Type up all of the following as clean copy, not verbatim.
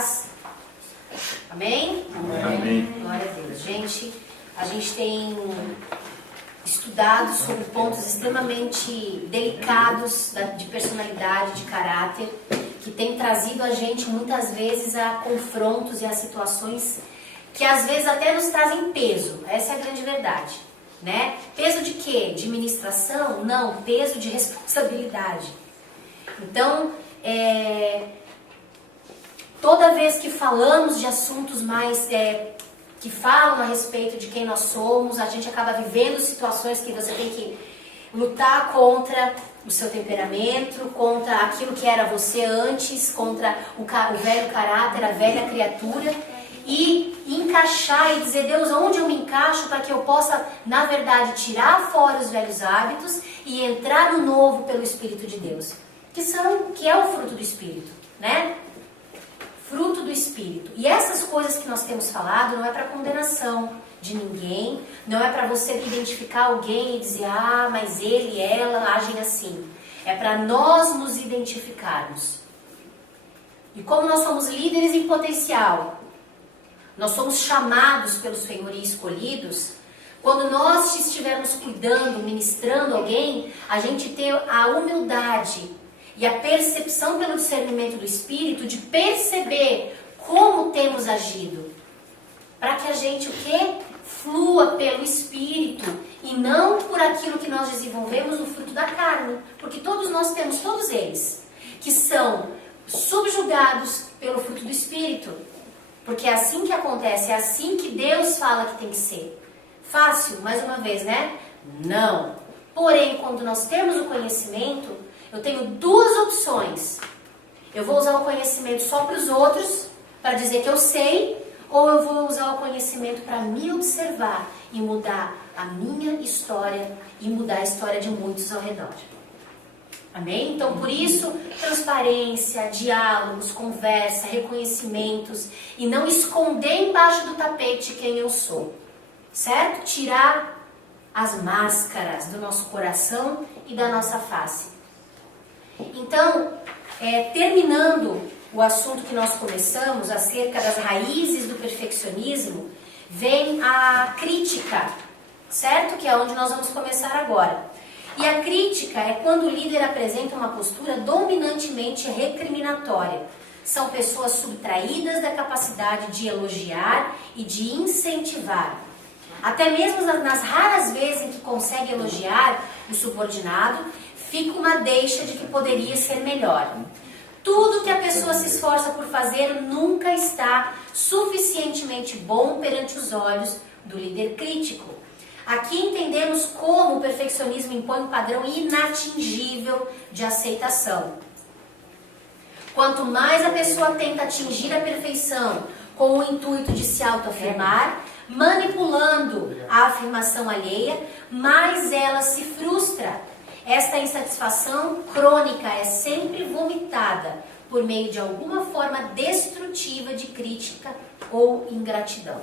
paz. Amém? Amém. Glória a Deus. Gente, a gente tem estudado sobre pontos extremamente delicados de personalidade, de caráter, que tem trazido a gente muitas vezes a confrontos e a situações que às vezes até nos trazem peso. Essa é a grande verdade, né? Peso de quê? De ministração? Não, peso de responsabilidade. Então, toda vez que falamos de assuntos mais que falam a respeito de quem nós somos, a gente acaba vivendo situações que você tem que lutar contra o seu temperamento, contra aquilo que era você antes, contra o velho caráter, a velha criatura, e encaixar e dizer, Deus, onde eu me encaixo para que eu possa, na verdade, tirar fora os velhos hábitos e entrar no novo pelo Espírito de Deus, que é o fruto do Espírito, né? Fruto do Espírito. E essas coisas que nós temos falado não é para condenação de ninguém, não é para você identificar alguém e dizer, mas ele e ela agem assim. É para nós nos identificarmos. E como nós somos líderes em potencial, nós somos chamados pelo Senhor e escolhidos, quando nós estivermos cuidando, ministrando alguém, a gente ter a humildade e a percepção pelo discernimento do Espírito de perceber como temos agido. Para que a gente, o quê? Flua pelo Espírito e não por aquilo que nós desenvolvemos no fruto da carne. Porque todos nós temos, todos eles, que são subjugados pelo fruto do Espírito. Porque é assim que acontece, é assim que Deus fala que tem que ser. Fácil, mais uma vez, né? Não. Porém, quando nós temos o conhecimento, eu tenho duas opções. Eu vou usar o conhecimento só para os outros, para dizer que eu sei, ou eu vou usar o conhecimento para me observar e mudar a minha história e mudar a história de muitos ao redor. Amém? Então, por isso, transparência, diálogos, conversa, reconhecimentos e não esconder embaixo do tapete quem eu sou. Certo? Tirar as máscaras do nosso coração e da nossa face. Então, terminando o assunto que nós começamos, acerca das raízes do perfeccionismo, vem a crítica, certo? Que é onde nós vamos começar agora. E a crítica é quando o líder apresenta uma postura dominantemente recriminatória. São pessoas subtraídas da capacidade de elogiar e de incentivar. Até mesmo nas raras vezes em que consegue elogiar o subordinado, fica uma deixa de que poderia ser melhor. Tudo que a pessoa se esforça por fazer nunca está suficientemente bom perante os olhos do líder crítico. Aqui entendemos como o perfeccionismo impõe um padrão inatingível de aceitação. Quanto mais a pessoa tenta atingir a perfeição com o intuito de se autoafirmar, manipulando a afirmação alheia, mais ela se frustra. Esta insatisfação crônica é sempre vomitada por meio de alguma forma destrutiva de crítica ou ingratidão.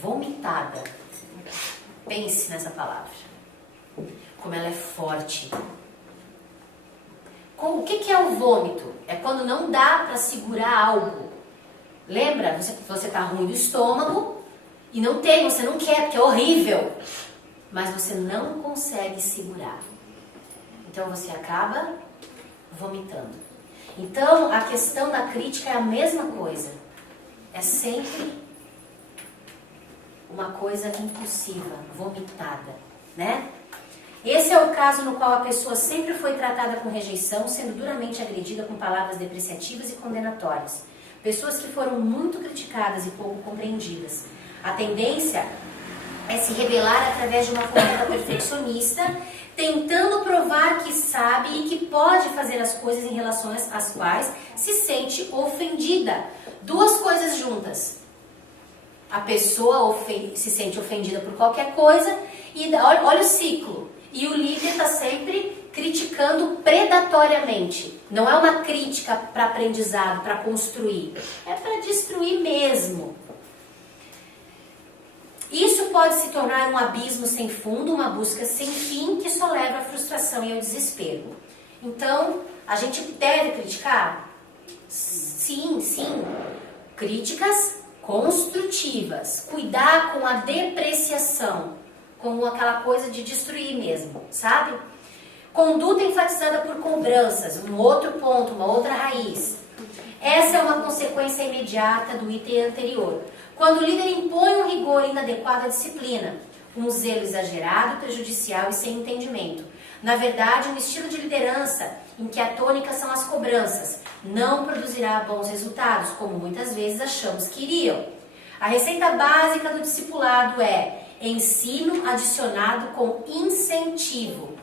Vomitada. Pense nessa palavra. Como ela é forte. O que é o vômito? É quando não dá para segurar algo. Lembra? Você está ruim do estômago e você não quer, porque é horrível. Mas você não consegue segurar. Então você acaba vomitando. Então a questão da crítica é a mesma coisa. É sempre uma coisa impulsiva, vomitada, né? Esse é o caso no qual a pessoa sempre foi tratada com rejeição, sendo duramente agredida com palavras depreciativas e condenatórias. Pessoas que foram muito criticadas e pouco compreendidas. A tendência é se rebelar através de uma conduta perfeccionista, tentando provar que sabe e que pode fazer as coisas em relação às quais se sente ofendida. Duas coisas juntas. A pessoa se sente ofendida por qualquer coisa e olha o ciclo. E o líder está sempre criticando predatoriamente. Não é uma crítica para aprendizado, para construir. É para destruir mesmo. Isso pode se tornar um abismo sem fundo, uma busca sem fim, que só leva à frustração e ao desespero. Então, a gente deve criticar? Sim, sim. Críticas construtivas. Cuidar com a depreciação, com aquela coisa de destruir mesmo, sabe? Conduta enfatizada por cobranças, um outro ponto, uma outra raiz. Essa é uma consequência imediata do item anterior. Quando o líder impõe um rigor inadequado à disciplina, um zelo exagerado, prejudicial e sem entendimento. Na verdade, um estilo de liderança em que a tônica são as cobranças não produzirá bons resultados, como muitas vezes achamos que iriam. A receita básica do discipulado é ensino adicionado com incentivo.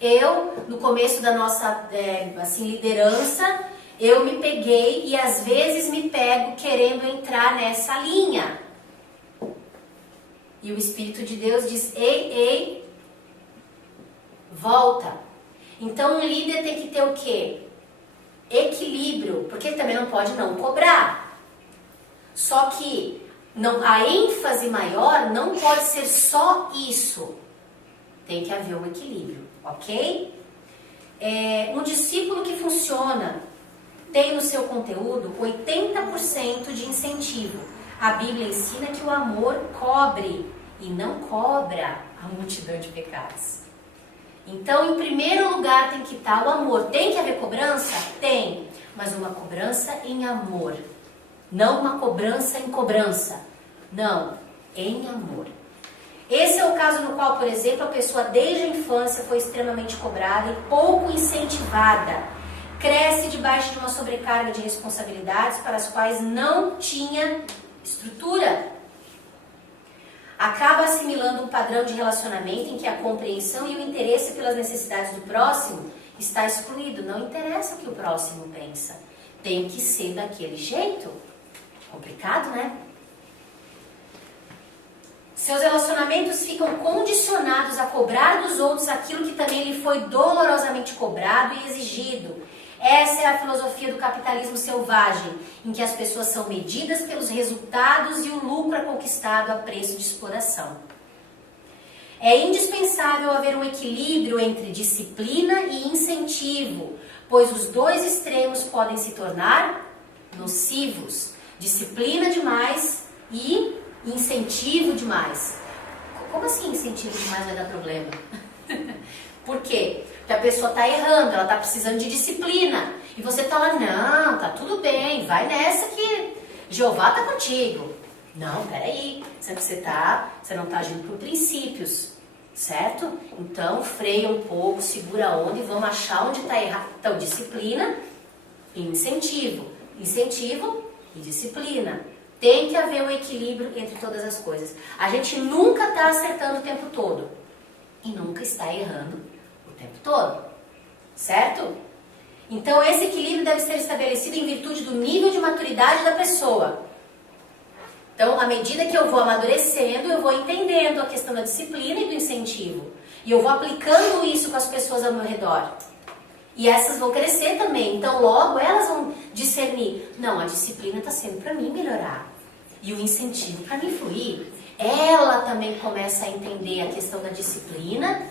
Eu, no começo da nossa liderança, eu me peguei e às vezes me pego querendo entrar nessa linha. E o Espírito de Deus diz, ei, volta. Então um líder tem que ter o quê? Equilíbrio, porque ele também não pode não cobrar. Só que a ênfase maior não pode ser só isso. Tem que haver um equilíbrio, ok? Um discípulo que funciona tem no seu conteúdo 80% de incentivo. A Bíblia ensina que o amor cobre e não cobra a multidão de pecados. Então, em primeiro lugar tem que estar o amor. Tem que haver cobrança? Tem, mas uma cobrança em amor. Não uma cobrança em cobrança. Não, em amor. Esse é o caso no qual, por exemplo, a pessoa desde a infância foi extremamente cobrada e pouco incentivada. Cresce debaixo de uma sobrecarga de responsabilidades para as quais não tinha estrutura. Acaba assimilando um padrão de relacionamento em que a compreensão e o interesse pelas necessidades do próximo está excluído. Não interessa o que o próximo pensa. Tem que ser daquele jeito. Complicado, né? Seus relacionamentos ficam condicionados a cobrar dos outros aquilo que também lhe foi dolorosamente cobrado e exigido. Essa é a filosofia do capitalismo selvagem, em que as pessoas são medidas pelos resultados e o lucro é conquistado a preço de exploração. É indispensável haver um equilíbrio entre disciplina e incentivo, pois os dois extremos podem se tornar nocivos. Disciplina demais e incentivo demais. Como assim incentivo demais vai dar problema? Por quê? Porque a pessoa está errando, ela está precisando de disciplina. E você está lá, não, tá tudo bem, vai nessa que Jeová está contigo. Não, peraí, você não está agindo por princípios, certo? Então freia um pouco, segura a onda e vamos achar onde está errado. Então, disciplina e incentivo. Incentivo e disciplina. Tem que haver um equilíbrio entre todas as coisas. A gente nunca está acertando o tempo todo. E nunca está errando o tempo todo. Certo? Então esse equilíbrio deve ser estabelecido em virtude do nível de maturidade da pessoa. Então, à medida que eu vou amadurecendo, eu vou entendendo a questão da disciplina e do incentivo. E eu vou aplicando isso com as pessoas ao meu redor. E essas vão crescer também. Então, logo, elas vão discernir. Não, a disciplina está sendo para mim melhorar. E o incentivo para mim fluir. Ela também começa a entender a questão da disciplina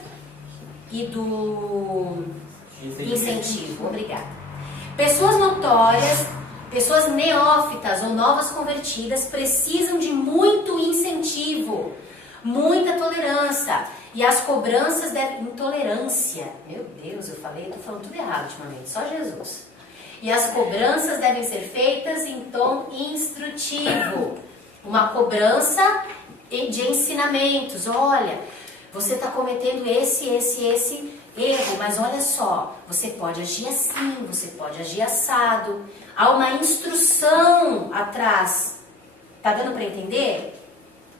e do incentivo. Obrigada. Pessoas notórias, pessoas neófitas ou novas convertidas precisam de muito incentivo, muita tolerância. E as cobranças devem... Intolerância. Meu Deus, estou falando tudo errado ultimamente, só Jesus. E as cobranças devem ser feitas em tom instrutivo. Uma cobrança de ensinamentos. Olha, você está cometendo esse erro, mas olha só, você pode agir assim, você pode agir assado. Há uma instrução atrás. Tá dando para entender?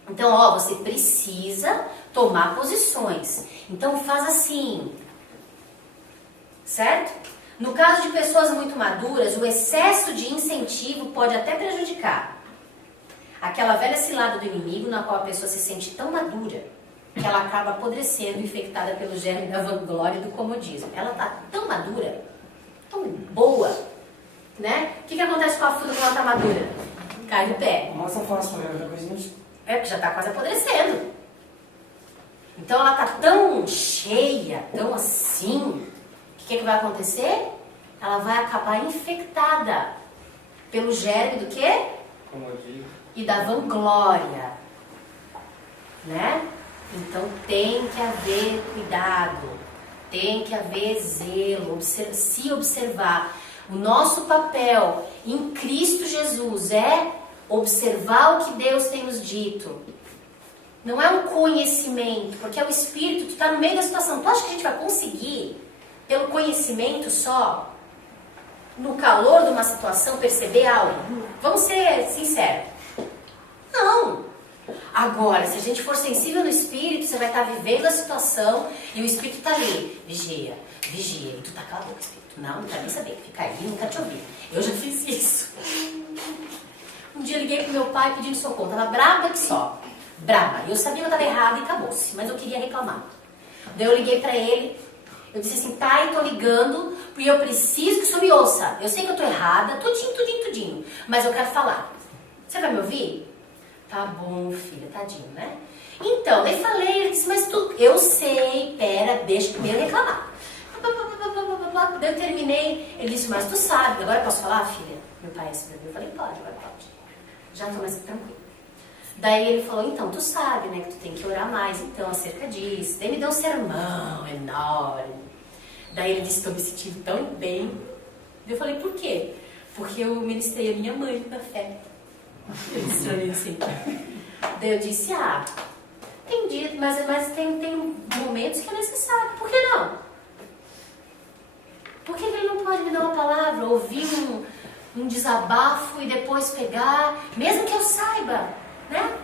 Então, você precisa tomar posições. Então, faz assim. Certo? No caso de pessoas muito maduras, o excesso de incentivo pode até prejudicar. Aquela velha cilada do inimigo na qual a pessoa se sente tão madura que ela acaba apodrecendo, infectada pelo germe da vanglória e do comodismo. Ela está tão madura, tão boa, né? O que acontece com a fruta quando ela está madura? Cai do pé. Nossa, fácil, né? Porque já está quase apodrecendo. Então ela está tão cheia, tão assim, que vai acontecer? ela vai acabar infectada pelo germe do quê? E da vanglória, né? Então tem que haver cuidado, tem que haver zelo, se observar. O nosso papel em Cristo Jesus é observar o que Deus tem nos dito. Não é um conhecimento, porque é o Espírito, tu está no meio da situação. Tu acha que a gente vai conseguir, pelo conhecimento só, no calor de uma situação, perceber algo? Vamos ser sinceros. Não. Agora, se a gente for sensível no Espírito, você vai estar vivendo a situação e o Espírito está ali. Vigia, vigia. E tu tá cala a boca, Espírito. Não quero nem saber. Fica aí, não quero te ouvir. Eu já fiz isso. Um dia eu liguei pro meu pai pedindo socorro. Tava braba que só. Braba. Eu sabia que eu estava errada e acabou-se. Mas eu queria reclamar. Daí eu liguei para ele. Eu disse assim, tá, eu tô ligando porque eu preciso que o senhor me ouça. Eu sei que eu tô errada, tudinho. Mas eu quero falar. Você vai me ouvir? Tá bom, filha, tadinho, né? Então, daí falei, ele disse, mas tu... Eu sei, pera, deixa primeiro reclamar. Daí eu terminei, ele disse, mas tu sabe, agora eu posso falar, filha? Meu pai recebeu, eu falei, pode, agora pode. Já tô mais tranquilo. Daí ele falou, então, tu sabe, né, que tu tem que orar mais, então, acerca disso. Daí me deu um sermão enorme. Daí ele disse que eu me sentindo tão bem. Daí eu falei, por quê? Porque eu ministrei a minha mãe da fé. Eu disse pra mim assim. Daí eu disse, tem dia, mas tem momentos que é necessário. Por que não? Por que ele não pode me dar uma palavra, ouvir um desabafo e depois pegar, mesmo que eu saiba, né?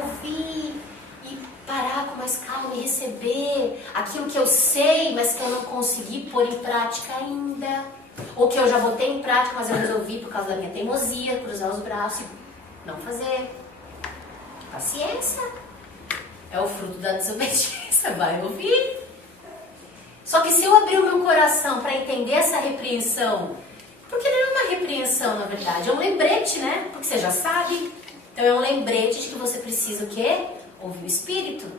Ouvir e parar com mais calma e receber aquilo que eu sei, mas que eu não consegui pôr em prática ainda. Ou que eu já botei em prática, mas eu resolvi por causa da minha teimosia, cruzar os braços e não fazer. Paciência. É o fruto da desobediência, vai ouvir. Só que se eu abrir o meu coração para entender essa repreensão, porque não é uma repreensão, na verdade, é um lembrete, né? Porque você já sabe. Então é um lembrete de que você precisa o quê? Ouvir o Espírito.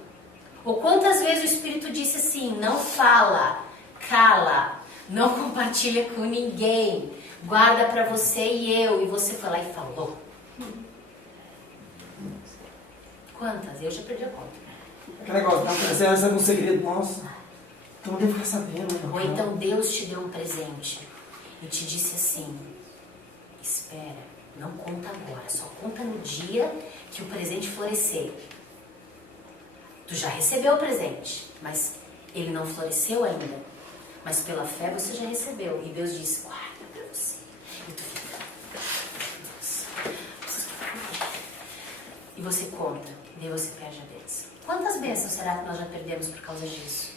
Ou quantas vezes o Espírito disse assim, não fala, cala, não compartilha com ninguém, guarda para você e você foi lá e falou. Quantas? Eu já perdi a conta. Aquele negócio, você recebe um segredo nosso, então não deve ficar sabendo. Ou então Deus te deu um presente e te disse assim, espera, não conta agora, só conta no dia que o presente florescer. Tu já recebeu o presente, mas ele não floresceu ainda. Mas pela fé você já recebeu. E Deus disse, guarda pra você. E tu fica, e você conta, e daí você perde a bênção. Quantas bênçãos será que nós já perdemos por causa disso?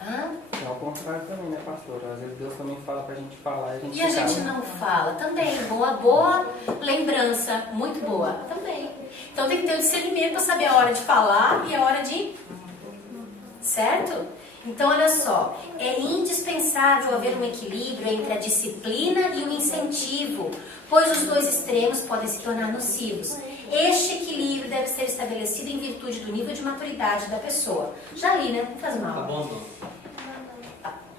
É ao contrário também, né, pastor? Às vezes Deus também fala pra gente falar e a gente não fala. Também, boa lembrança, muito boa. Também. Então tem que ter o discernimento para saber a hora de falar e a hora de... Certo? Então olha só, é indispensável haver um equilíbrio entre a disciplina e o incentivo, pois os dois extremos podem se tornar nocivos. Este equilíbrio deve ser estabelecido em virtude do nível de maturidade da pessoa. Já li, né? Não faz mal. Abandono.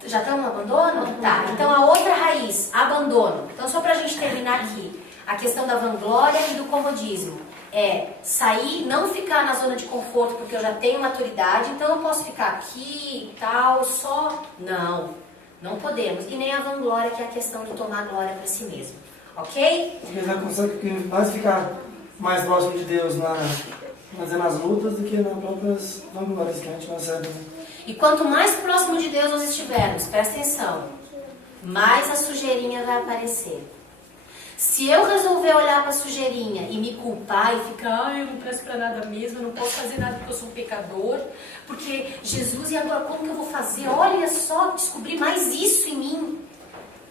Já estão no abandono? Tá, então a outra raiz, abandono. Então só pra gente terminar aqui, a questão da vanglória e do comodismo. É sair, não ficar na zona de conforto porque eu já tenho maturidade, então eu posso ficar aqui e tal, só... Não podemos. E nem a vanglória, que é a questão de tomar glória para si mesmo. Ok? Porque já consegue mais ficar mais próximo de Deus nas lutas do que nas próprias vanglórias que a gente consegue. E quanto mais próximo de Deus nós estivermos, presta atenção, mais a sujeirinha vai aparecer. Se eu resolver olhar para a sujeirinha e me culpar e ficar, eu não presto para nada mesmo, eu não posso fazer nada porque eu sou um pecador, porque Jesus, e agora como que eu vou fazer? Olha só, descobri mais isso em mim.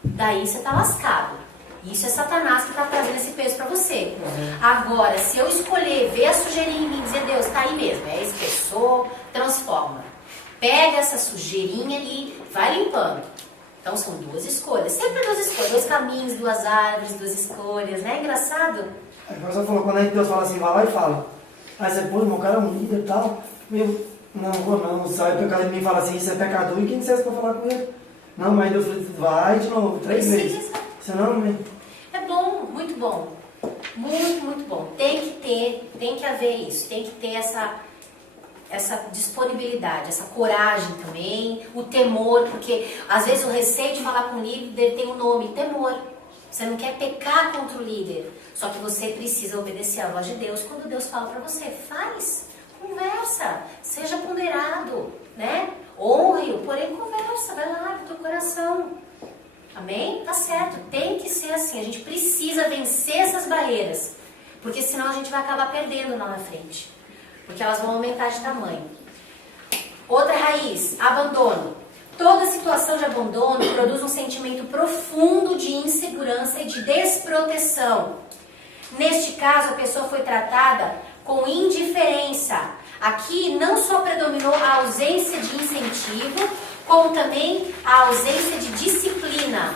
Daí você está lascado. Isso é Satanás que está trazendo esse peso para você. Agora, se eu escolher ver a sujeirinha em mim e dizer, Deus, está aí mesmo, é esse pessoa, transforma. Pega essa sujeirinha e vai limpando. Então são duas escolhas, sempre duas escolhas, dois caminhos, duas árvores, duas escolhas, né? Engraçado? Agora você falou, quando a gente Deus fala assim, vai lá e fala. Aí você, pô, meu cara é um líder e tal. Não vou não, sai pecado de mim e fala assim, isso é pecador, e quem dissesse pra falar com ele? Não, mas Deus vai de novo, 3 vezes. Senão, né? É bom, muito bom. Muito, muito bom. Tem que haver isso. Tem que ter essa disponibilidade, essa coragem também, o temor, porque às vezes o receio de falar com o líder tem um nome, temor. Você não quer pecar contra o líder, só que você precisa obedecer à voz de Deus. Quando Deus fala para você, faz, conversa, seja ponderado, né? Honre-o, porém conversa, vai lá do teu coração. Amém? Tá certo, tem que ser assim. A gente precisa vencer essas barreiras, porque senão a gente vai acabar perdendo lá na frente, porque elas vão aumentar de tamanho. Outra raiz, abandono. Toda situação de abandono produz um sentimento profundo de insegurança e de desproteção. Neste caso, a pessoa foi tratada com indiferença. Aqui não só predominou a ausência de incentivo, como também a ausência de disciplina.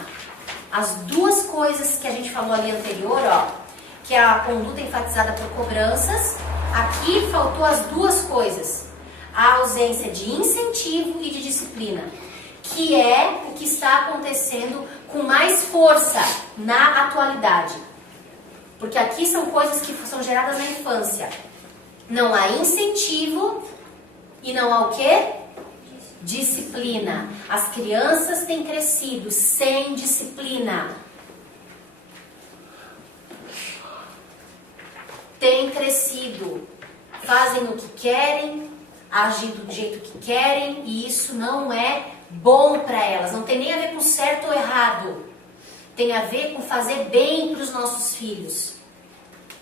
As duas coisas que a gente falou ali anterior, ó, que é a conduta enfatizada por cobranças, aqui faltou as duas coisas. A ausência de incentivo e de disciplina, que é o que está acontecendo com mais força na atualidade. Porque aqui são coisas que são geradas na infância. Não há incentivo e não há o quê? Disciplina. As crianças têm crescido sem disciplina. Têm crescido. Fazem o que querem, agem do jeito que querem, e isso não é bom para elas. Não tem nem a ver com certo ou errado. Tem a ver com fazer bem para os nossos filhos.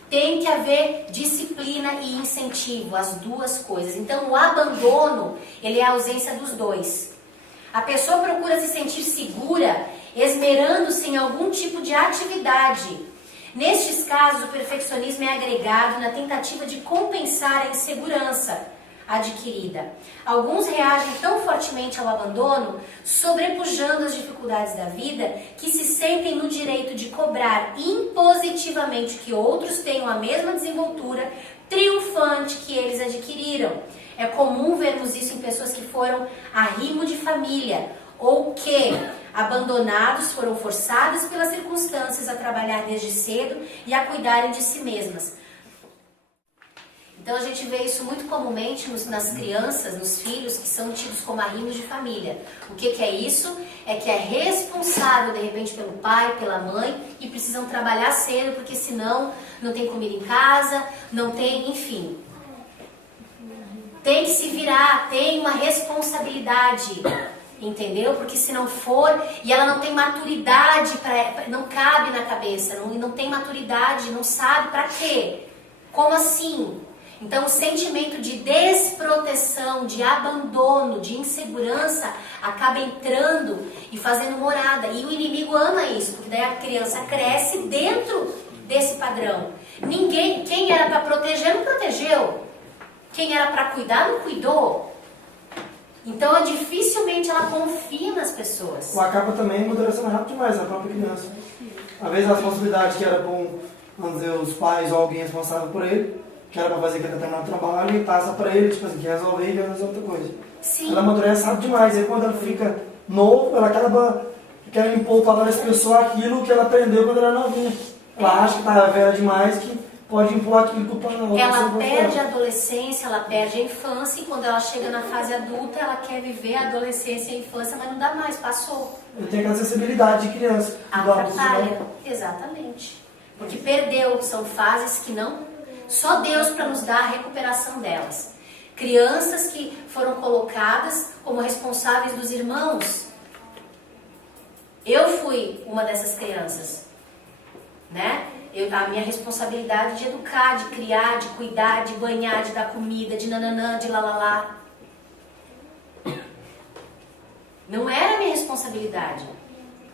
Tem que haver disciplina e incentivo, as duas coisas. Então, o abandono, ele é a ausência dos dois. A pessoa procura se sentir segura, esmerando-se em algum tipo de atividade. Nestes casos, o perfeccionismo é agregado na tentativa de compensar a insegurança adquirida. Alguns reagem tão fortemente ao abandono, sobrepujando as dificuldades da vida, que se sentem no direito de cobrar impositivamente que outros tenham a mesma desenvoltura triunfante que eles adquiriram. É comum vermos isso em pessoas que foram arrimo de família ou que, abandonados, foram forçadas pelas circunstâncias a trabalhar desde cedo e a cuidarem de si mesmas. Então a gente vê isso muito comumente nas crianças, nos filhos que são tidos como arrimos de família. O que é isso? É que é responsável de repente pelo pai, pela mãe, e precisam trabalhar cedo porque senão não tem comida em casa, não tem, enfim. Tem que se virar, tem uma responsabilidade, entendeu? Porque se não for, e ela não tem maturidade, não cabe na cabeça, não tem maturidade, não sabe para quê. Como assim? Então, o sentimento de desproteção, de abandono, de insegurança acaba entrando e fazendo morada. E o inimigo ama isso, porque daí a criança cresce dentro desse padrão. Quem era para proteger, não protegeu. Quem era para cuidar, não cuidou. Então, dificilmente ela confia nas pessoas. Ou acaba também amadurecendo rápido demais a própria criança. Às vezes a responsabilidade que era com, vamos dizer, os pais ou alguém responsável por ele, que era pra fazer aquele determinado trabalho, e passa pra ele, tipo assim, que resolver e resolver outra coisa. Sim. Ela amadurece rápido demais, e quando ela fica novo, ela acaba querendo impor para essa pessoa aquilo que ela aprendeu quando ela era novinha. Ela acha que tá velha demais, que pode impor aquilo para outra pessoa. Ela perde a adolescência, ela perde a infância, e quando ela chega na fase adulta, ela quer viver a adolescência e a infância, mas não dá mais, passou. Ele tem aquela sensibilidade de criança. Atrapalha, exatamente. Porque perdeu, são fases que não... Só Deus para nos dar a recuperação delas. Crianças que foram colocadas como responsáveis dos irmãos. Eu fui uma dessas crianças, né? A minha responsabilidade de educar, de criar, de cuidar, de banhar, de dar comida, de nananã, de lalala. Não era a minha responsabilidade,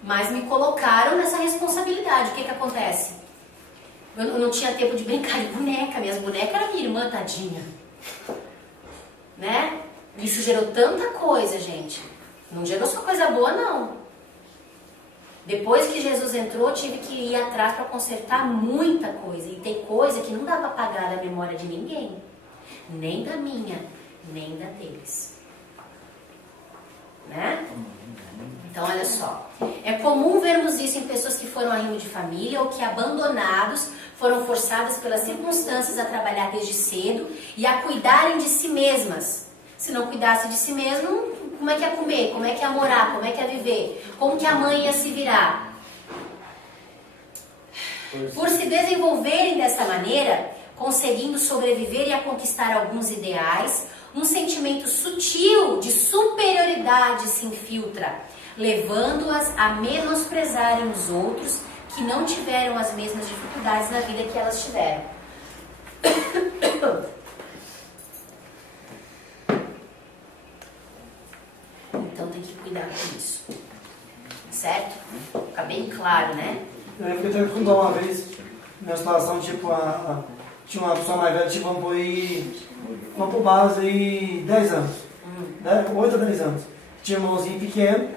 mas me colocaram nessa responsabilidade. O que acontece? Eu não tinha tempo de brincar de boneca, minhas bonecas eram minha irmã, tadinha. Né? Isso gerou tanta coisa, gente. Não gerou só coisa boa, não. Depois que Jesus entrou, tive que ir atrás para consertar muita coisa. E tem coisa que não dá para apagar da memória de ninguém. Nem da minha, nem da deles. Né? Então, olha só, é comum vermos isso em pessoas que foram arrimo de família ou que, abandonados, foram forçadas pelas circunstâncias a trabalhar desde cedo e a cuidarem de si mesmas. Se não cuidasse de si mesmo, como é que ia comer? Como é que ia morar? Como é que ia viver? Como que a mãe ia se virar? Por se desenvolverem dessa maneira, conseguindo sobreviver e a conquistar alguns ideais, um sentimento sutil de superioridade se infiltra, levando-as a menosprezarem os outros que não tiveram as mesmas dificuldades na vida que elas tiveram. Então tem que cuidar com isso. Certo? Fica bem claro, né? Eu fiquei tentando contar uma vez, minha situação, tipo, tinha uma pessoa mais velha, tipo, vamos por base aí 10 anos, né? 8 a 10 anos. Tinha um irmãozinho pequeno,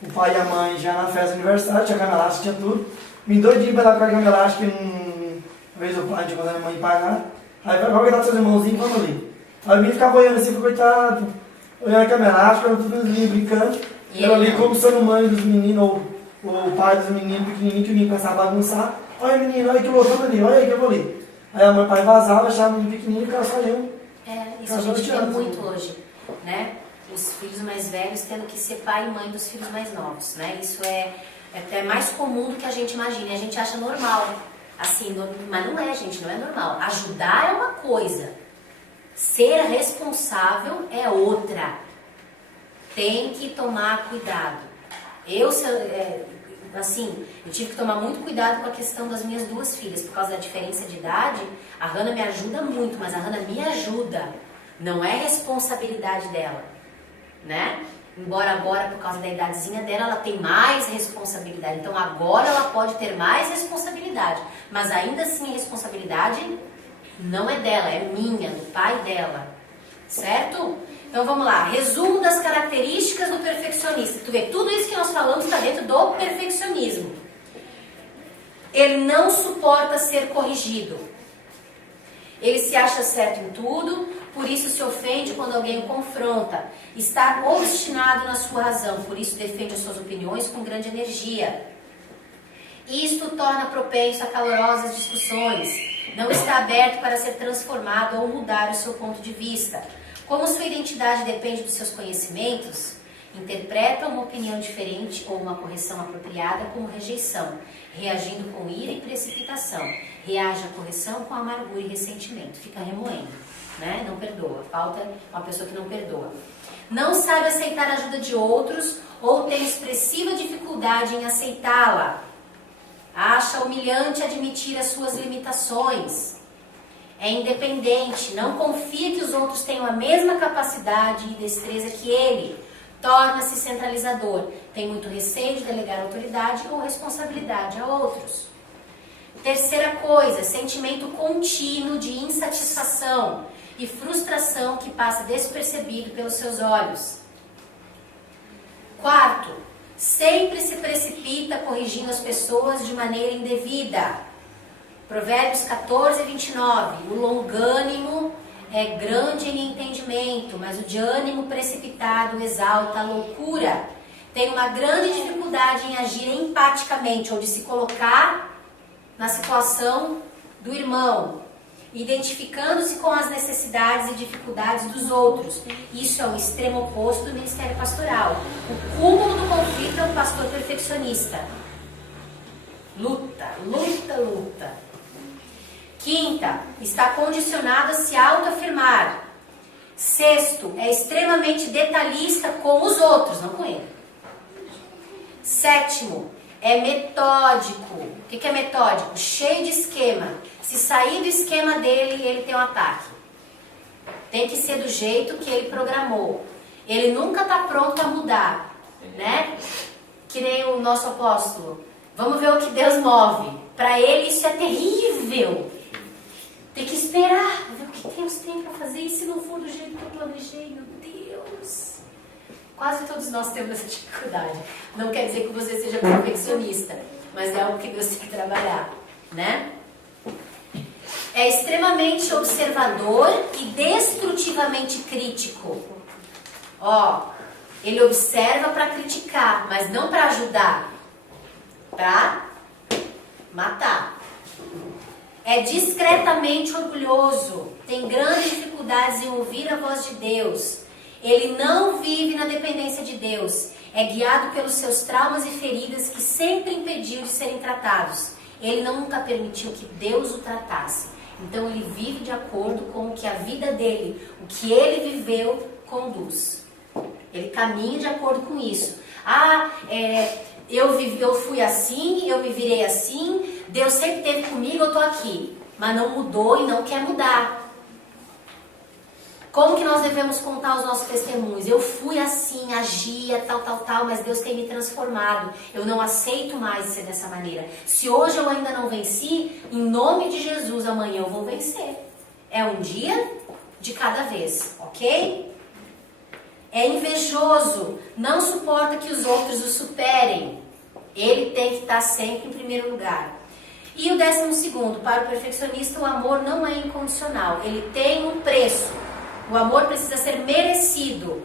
o pai e a mãe já na festa de aniversário, tinha cama elástica, tinha tudo. Me doidinho pra dar com a cama elástica, uma vez o pai tinha mandado a mãe pagar. Aí vai cuidar dos seus irmãozinhos, vamos ali. Aí eu vim ficar olhando assim, coitado, olhando a cama elástica, tudo os meninos brincando. Eu ali como sendo mãe dos meninos, ou o pai dos meninos pequenininhos, que o menino começava a bagunçar. Olha menino, olha que voltando ali, olha aí que eu vou ali. Aí a mãe e o pai vazava, achava o menino pequenininho e ficava só eu. Isso a gente vê muito hoje, né? Os filhos mais velhos tendo que ser pai e mãe dos filhos mais novos, né? Isso é até mais comum do que a gente imagina. A gente acha normal, assim, mas não é, gente, não é normal. Ajudar é uma coisa, ser responsável é outra. Tem que tomar cuidado. Eu tive que tomar muito cuidado com a questão das minhas duas filhas, por causa da diferença de idade. A Hannah me ajuda muito, mas a Hannah me ajuda. Não é responsabilidade dela, né? Embora agora, por causa da idadezinha dela, ela tem mais responsabilidade. Então agora ela pode ter mais responsabilidade. Mas ainda assim a responsabilidade não é dela, é minha, do pai dela. Certo? Então vamos lá. Resumo das características do perfeccionista. Tu vê, tudo isso que nós falamos está dentro do perfeccionismo. Ele não suporta ser corrigido. Ele se acha certo em tudo, por isso se ofende quando alguém o confronta. Está obstinado na sua razão, por isso defende as suas opiniões com grande energia. Isto o torna propenso a calorosas discussões. Não está aberto para ser transformado ou mudar o seu ponto de vista. Como sua identidade depende dos seus conhecimentos, interpreta uma opinião diferente ou uma correção apropriada como rejeição, reagindo com ira e precipitação. Reage à correção com amargura e ressentimento. Fica remoendo, né? Não perdoa. Falta uma pessoa que não perdoa. Não sabe aceitar a ajuda de outros ou tem expressiva dificuldade em aceitá-la. Acha humilhante admitir as suas limitações. É independente, não confia que os outros tenham a mesma capacidade e destreza que ele. Torna-se centralizador. Tem muito receio de delegar autoridade ou responsabilidade a outros. Terceira coisa, sentimento contínuo de insatisfação e frustração que passa despercebido pelos seus olhos. Quarto, sempre se precipita corrigindo as pessoas de maneira indevida. Provérbios 14, 29. O longânimo é grande em entendimento, mas o de ânimo precipitado exalta a loucura. Tem uma grande dificuldade em agir empaticamente, ou de se colocar na situação do irmão, identificando-se com as necessidades e dificuldades dos outros. Isso é o extremo oposto do ministério pastoral. O cúmulo do conflito é o pastor perfeccionista. Luta, luta, luta. Quinta, está condicionado a se autoafirmar. Sexto, é extremamente detalhista com os outros, não com ele. Sétimo, é metódico. O que é metódico? Cheio de esquema. Se sair do esquema dele, ele tem um ataque. Tem que ser do jeito que ele programou. Ele nunca está pronto a mudar, né? Que nem o nosso apóstolo. Vamos ver o que Deus move. Para ele isso é terrível. Tem que esperar, ver o que Deus tem para fazer. E se não for do jeito que eu planejei, meu Deus. Quase todos nós temos essa dificuldade. Não quer dizer que você seja perfeccionista, mas é algo que Deus tem que trabalhar, né? É extremamente observador e destrutivamente crítico. Ó, Ele observa para criticar, mas não para ajudar, para matar. É discretamente orgulhoso, tem grandes dificuldades em ouvir a voz de Deus. Ele não vive na dependência de Deus, é guiado pelos seus traumas e feridas que sempre impediu de serem tratados. Ele nunca permitiu que Deus o tratasse. Então ele vive de acordo com o que a vida dele, o que ele viveu, conduz. Ele caminha de acordo com isso. Eu fui assim, eu me virei assim, Deus sempre esteve comigo, eu estou aqui. Mas não mudou e não quer mudar. Como que nós devemos contar os nossos testemunhos? Eu fui assim, agia, tal, mas Deus tem me transformado. Eu não aceito mais ser dessa maneira. Se hoje eu ainda não venci, em nome de Jesus, amanhã eu vou vencer. É um dia de cada vez, ok? É invejoso, não suporta que os outros o superem. Ele tem que estar sempre em primeiro lugar. E o 12º, para o perfeccionista, o amor não é incondicional. Ele tem um preço. O amor precisa ser merecido.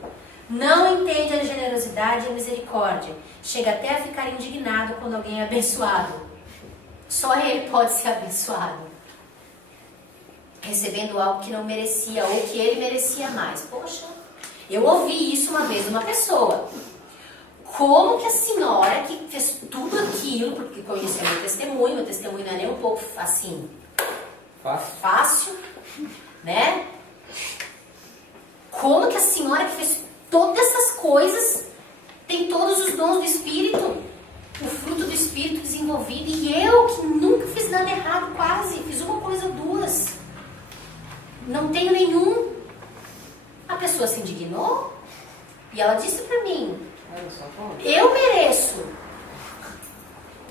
Não entende a generosidade e a misericórdia. Chega até a ficar indignado quando alguém é abençoado. Só ele pode ser abençoado. Recebendo algo que não merecia ou que ele merecia mais. Poxa, eu ouvi isso uma vez de uma pessoa. Como que a senhora que fez tudo aquilo, porque conheceu meu testemunho não é nem um pouco assim fácil, né? Como que a senhora que fez todas essas coisas tem todos os dons do Espírito, o fruto do Espírito desenvolvido, e eu que nunca fiz nada errado, quase, fiz uma coisa ou duas, não tenho nenhum. A pessoa se indignou e ela disse pra mim, eu mereço.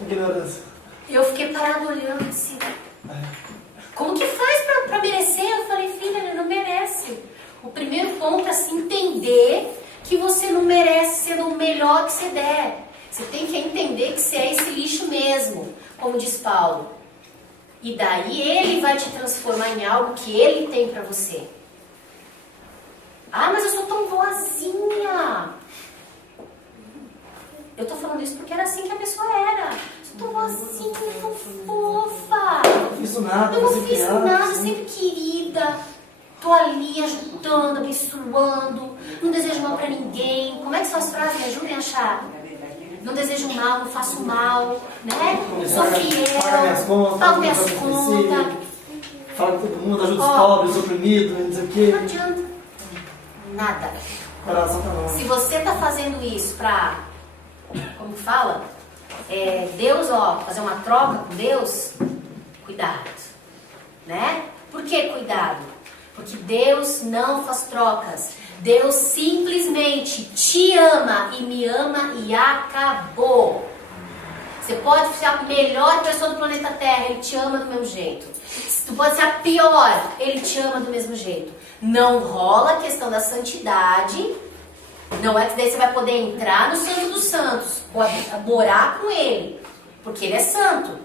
Ignorância. Eu fiquei parado olhando assim, como que faz pra merecer? Eu falei, filha, ele não merece. O primeiro ponto é assim, entender que você não merece ser o melhor que você der. Você tem que entender que você é esse lixo mesmo, como diz Paulo. E daí ele vai te transformar em algo que ele tem pra você. Mas eu sou tão boazinha. Eu tô falando isso porque era assim que a pessoa era. Eu sou tão boazinha, tão fofa. Eu não fiz nada, eu não fiz nada, sempre querida. Tô ali ajudando, abençoando. Não desejo mal pra ninguém. Como é que são as frases? Me ajudem a achar. Não desejo mal, não faço mal, né? Sou fiel, pago minhas contas. Fala com todo mundo, ajuda os pobres, os oprimidos, não sei o quê. Não adianta. Nada. Coração tá bom. Se você tá fazendo isso pra, como fala? Deus, fazer uma troca com Deus, cuidado. Né? Por que cuidado? Porque Deus não faz trocas. Deus simplesmente te ama e me ama e acabou. Você pode ser a melhor pessoa do planeta Terra, Ele te ama do mesmo jeito. Tu pode ser a pior, Ele te ama do mesmo jeito. Não rola a questão da santidade. Não é que daí você vai poder entrar no Santo dos Santos, ou morar com Ele, porque Ele é santo.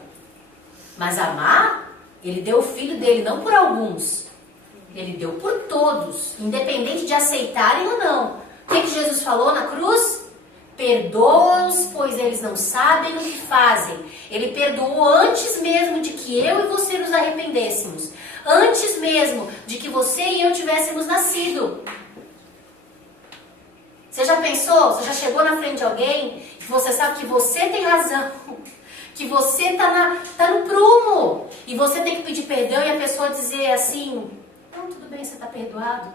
Mas amar, Ele deu o Filho dele, não por alguns. Ele deu por todos, independente de aceitarem ou não. O que Jesus falou na cruz? Perdoa-os, pois eles não sabem o que fazem. Ele perdoou antes mesmo de que eu e você nos arrependêssemos. Antes mesmo de que você e eu tivéssemos nascido. Você já pensou? Você já chegou na frente de alguém que você sabe que você tem razão, que você tá no prumo, e você tem que pedir perdão e a pessoa dizer assim, não, tudo bem, você está perdoado.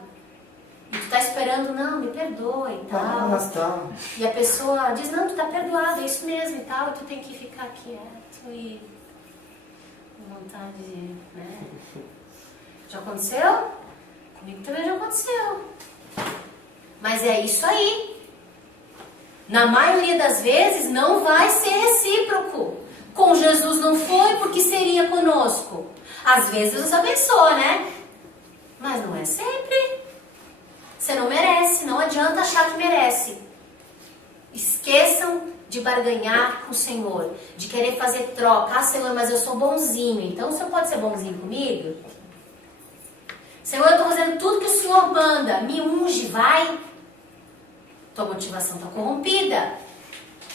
E tu está esperando, não, me perdoa e tal. E a pessoa diz, não, tu está perdoado, é isso mesmo e tal, e tu tem que ficar quieto e com vontade, né? Já aconteceu? Comigo também já aconteceu. Mas é isso aí. Na maioria das vezes não vai ser recíproco. Com Jesus não foi, porque seria conosco. Às vezes Deus abençoa, né? Mas não é sempre. Você não merece, não adianta achar que merece. Esqueçam de barganhar com o Senhor, de querer fazer troca. Senhor, mas eu sou bonzinho, então o Senhor pode ser bonzinho comigo? Senhor, eu estou fazendo tudo que o Senhor manda, me unge, vai. tua motivação está corrompida.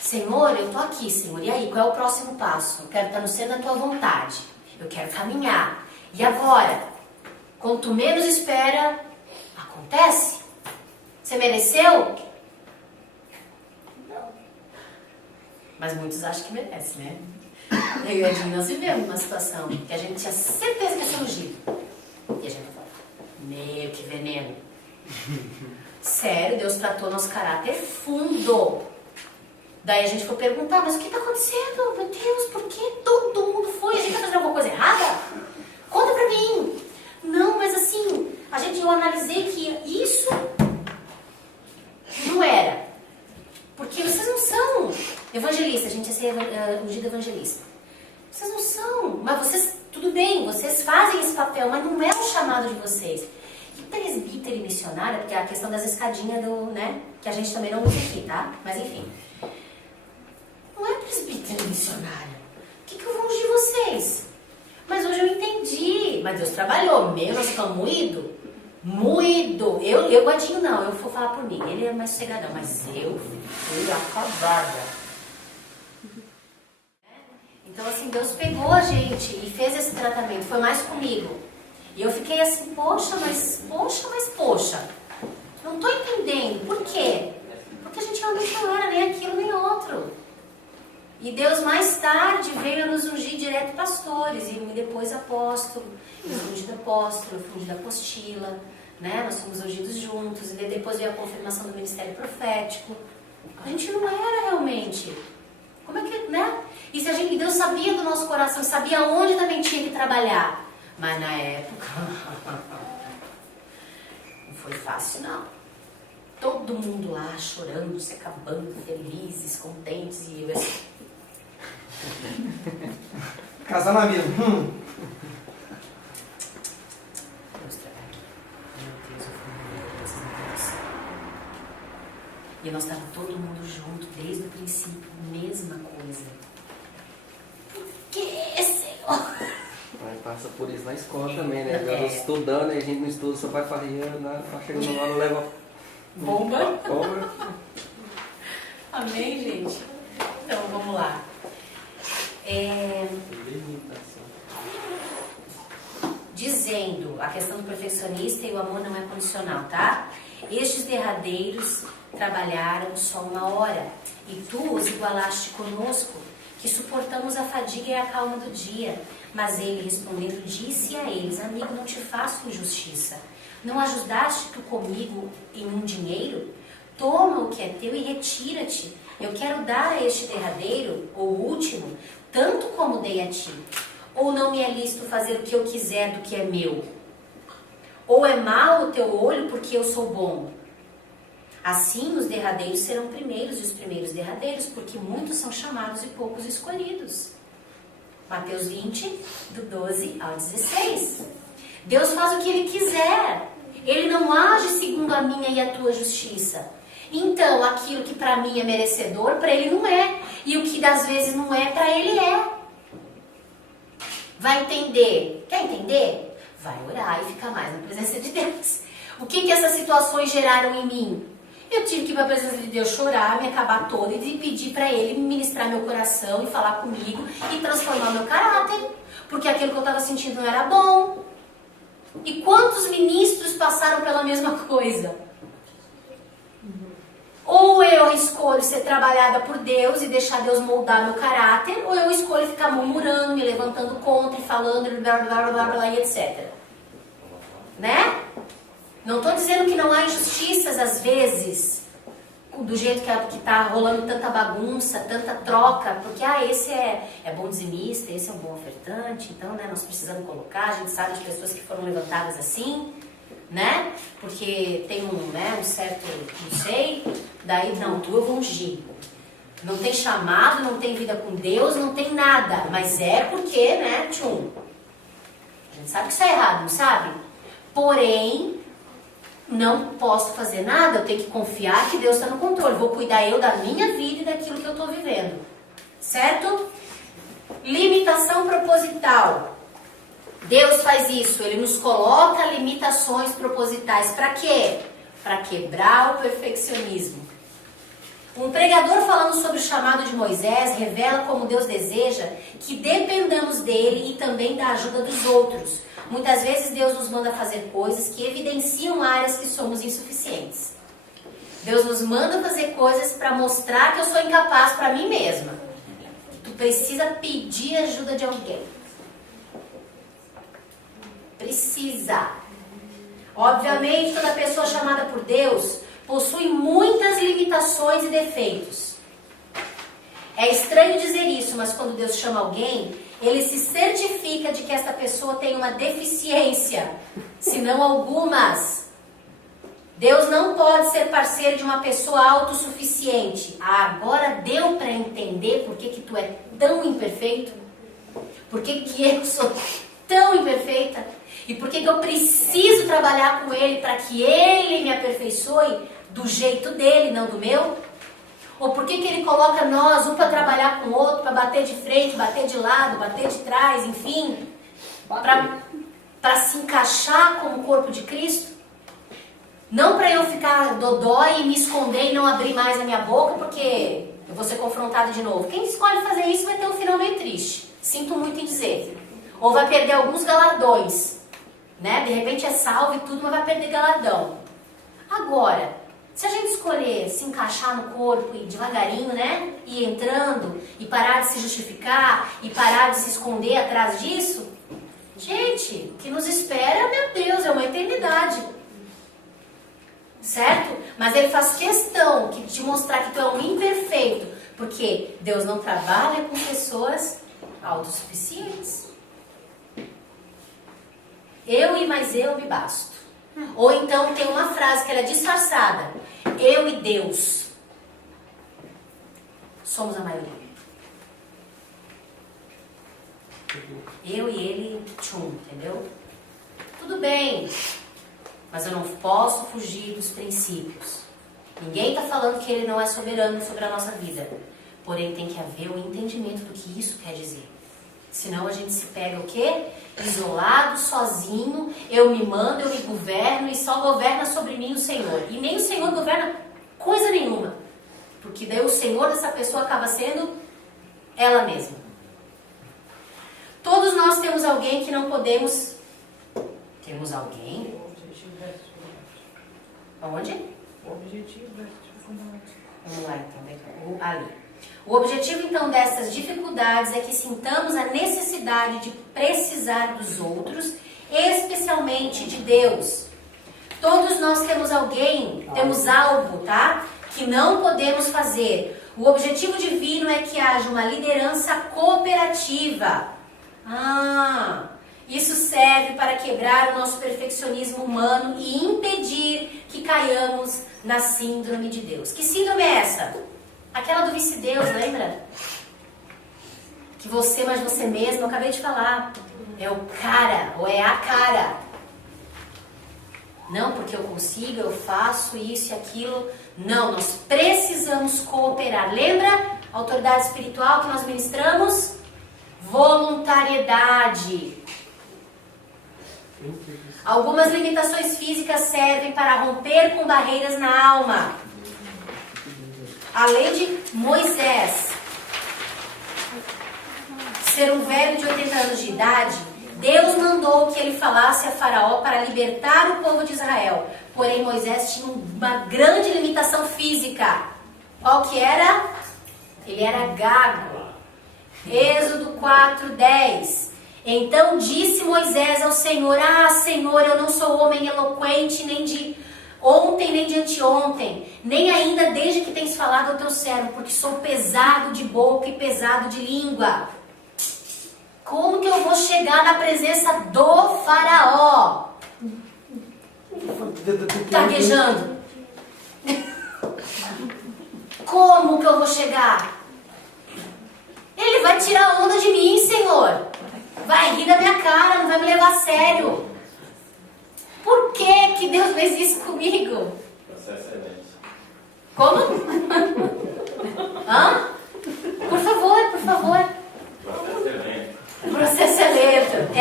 Senhor, eu tô aqui, Senhor, e aí, qual é o próximo passo? Eu quero estar no centro da tua vontade, eu quero caminhar. E agora? Quando tu menos espera, acontece? Você mereceu? Não. Mas muitos acham que merece, né? Eu e a Edinho, nós vivemos uma situação que a gente tinha certeza que ia ser ungido. E a gente fala, meu, que veneno. Sério, Deus tratou nosso caráter fundo. Daí a gente foi perguntar, mas o que está acontecendo? Meu Deus, por que todo mundo foi? A gente está fazendo alguma coisa errada? Conta pra mim. Não, mas assim, eu analisei que isso não era. Porque vocês não são evangelistas, a gente ia ser ungido evangelista. Vocês não são, mas vocês, tudo bem, vocês fazem esse papel, mas não é o chamado de vocês. E presbítero e missionária, porque é a questão das escadinhas que a gente também não usa aqui, tá? Mas enfim. Não é presbítero e missionária. O que eu vou ungir vocês? Mas hoje eu entendi. Mas Deus trabalhou. Nós ficamos moído. Eu Guadinho não, eu vou falar por mim. Ele é mais sossegadão, mas eu fui acabada. Então assim, Deus pegou a gente e fez esse tratamento. Foi mais comigo. E eu fiquei assim, poxa. Não tô entendendo. Por quê? Porque a gente realmente não era nem aquilo nem outro. E Deus mais tarde veio nos ungir direto pastores, e depois apóstolo, eu fui ungido apóstolo, eu fui ungido apostila, né? Nós fomos ungidos juntos, e depois veio a confirmação do ministério profético. A gente não era realmente. Como é que, né? E Deus sabia do nosso coração, sabia onde também tinha que trabalhar. Mas na época, não foi fácil não. Todo mundo lá chorando, se acabando, felizes, contentes, e eu assim... Casar na vida. Vamos trabalhar aqui. Meu Deus, eu fui mulher, vocês não têm noção. E nós estávamos todo mundo junto, desde o princípio, mesma coisa. Por que, Senhor? Mas passa por isso na escola também, né? Nós estudando, e a gente não estuda, só vai farreando, chega no ano, leva... Bomba? Amém, gente? Então, vamos lá. Dizendo, a questão do perfeccionista e o amor não é condicional, tá? Estes derradeiros trabalharam só 1 hora, e tu os igualaste conosco, que suportamos a fadiga e a calma do dia. Mas ele, respondendo, disse a eles, amigo, não te faço injustiça. Não ajudaste tu comigo em um dinheiro? Toma o que é teu e retira-te. Eu quero dar a este derradeiro, ou último, tanto como dei a ti. Ou não me é lícito fazer o que eu quiser do que é meu? Ou é mau o teu olho porque eu sou bom? Assim os derradeiros serão primeiros e os primeiros derradeiros, porque muitos são chamados e poucos escolhidos. Mateus 20, do 12 ao 16. Deus faz o que Ele quiser. Ele não age segundo a minha e a tua justiça. Então, aquilo que para mim é merecedor, para Ele não é. E o que às vezes não é, para Ele é. Vai entender? Quer entender? Vai orar e ficar mais na presença de Deus. O que essas situações geraram em mim? Eu tive que ir para a presença de Deus chorar, me acabar toda e pedir para Ele ministrar meu coração e falar comigo e transformar meu caráter. Porque aquilo que eu estava sentindo não era bom. E quantos ministros passaram pela mesma coisa? Ou eu escolho ser trabalhada por Deus e deixar Deus moldar meu caráter, ou eu escolho ficar murmurando, me levantando contra e falando, blá, blá, blá, blá, e etc. Né? Não estou dizendo que não há injustiças às vezes, do jeito que está rolando tanta bagunça, tanta troca, porque esse é bom dizimista, esse é um bom ofertante, então né, nós precisamos colocar, a gente sabe de pessoas que foram levantadas assim, né? Porque tem um certo, não sei, daí não, eu vou ungir. Não tem chamado, não tem vida com Deus, não tem nada, mas é porque, né, a gente sabe que isso é errado, não sabe? Porém, não posso fazer nada, eu tenho que confiar que Deus está no controle. Vou cuidar eu da minha vida e daquilo que eu estou vivendo. Certo? Limitação proposital. Deus faz isso, Ele nos coloca limitações propositais. Para quê? Para quebrar o perfeccionismo. Um pregador falando sobre o chamado de Moisés revela como Deus deseja que dependamos dele e também da ajuda dos outros. Muitas vezes Deus nos manda fazer coisas que evidenciam áreas que somos insuficientes. Deus nos manda fazer coisas para mostrar que eu sou incapaz para mim mesma. Tu precisa pedir ajuda de alguém. Precisa. Obviamente, toda pessoa chamada por Deus possui muitas limitações e defeitos. É estranho dizer isso, mas quando Deus chama alguém, Ele se certifica de que esta pessoa tem uma deficiência, se não algumas. Deus não pode ser parceiro de uma pessoa autossuficiente. Agora deu para entender por que tu é tão imperfeito? Por que eu sou tão imperfeita? E por que eu preciso trabalhar com Ele para que Ele me aperfeiçoe do jeito dele, não do meu? Ou por que Ele coloca nós, um para trabalhar com o outro, para bater de frente, bater de lado, bater de trás, enfim, para se encaixar com o corpo de Cristo? Não para eu ficar dodói e me esconder e não abrir mais a minha boca, porque eu vou ser confrontada de novo. Quem escolhe fazer isso vai ter um final meio triste. Sinto muito em dizer. Ou vai perder alguns galardões, né? De repente é salvo e tudo, mas vai perder galardão. Agora, se a gente escolher se encaixar no corpo e devagarinho, né? Ir entrando e parar de se justificar e parar de se esconder atrás disso, gente, o que nos espera, meu Deus, é uma eternidade. Certo? Mas Ele faz questão de mostrar que tu é um imperfeito, porque Deus não trabalha com pessoas autossuficientes. Eu e mais eu me basto. Ou então tem uma frase que ela é disfarçada. Eu e Deus somos a maioria. Eu e ele, entendeu? Tudo bem, mas eu não posso fugir dos princípios. Ninguém está falando que Ele não é soberano sobre a nossa vida. Porém, tem que haver um entendimento do que isso quer dizer. Senão a gente se pega o quê? Isolado, sozinho, eu me mando, eu me governo e só governa sobre mim o Senhor. E nem o Senhor governa coisa nenhuma. Porque daí o Senhor dessa pessoa acaba sendo ela mesma. Todos nós temos alguém que não podemos... Temos alguém? Aonde? O objetivo das dificuldades. Vamos lá então, ali. O objetivo então dessas dificuldades é que sintamos a necessidade de precisar dos outros, especialmente de Deus. Todos nós temos alguém, temos algo, tá? Que não podemos fazer. O objetivo divino é que haja uma liderança cooperativa. Isso serve para quebrar o nosso perfeccionismo humano e impedir que caiamos na síndrome de Deus. Que síndrome é essa? Aquela do vice-deus, lembra? Que você, mas você mesmo, eu acabei de falar. É o cara, ou é a cara. Não porque eu consigo, eu faço isso e aquilo. Não, nós precisamos cooperar. Lembra a autoridade espiritual que nós ministramos? Voluntariedade. Algumas limitações físicas servem para romper com barreiras na alma. A lei de Moisés ser um velho de 80 anos de idade, Deus mandou que ele falasse a Faraó para libertar o povo de Israel. Porém, Moisés tinha uma grande limitação física. Qual que era? Ele era gago. Êxodo 4:10. Então disse Moisés ao Senhor: Senhor, eu não sou homem eloquente, nem de ontem, nem de anteontem, nem ainda desde que tens falado ao teu servo, porque sou pesado de boca e pesado de língua. Como que eu vou chegar na presença do Faraó? Gaguejando. Como que eu vou chegar? Ele vai tirar onda de mim, Senhor. Vai rir da minha cara, não vai me levar a sério. Por que que Deus fez isso comigo? Processo excelente. Como? Hã? Por favor, por favor. Processo excelente. Processo é lento.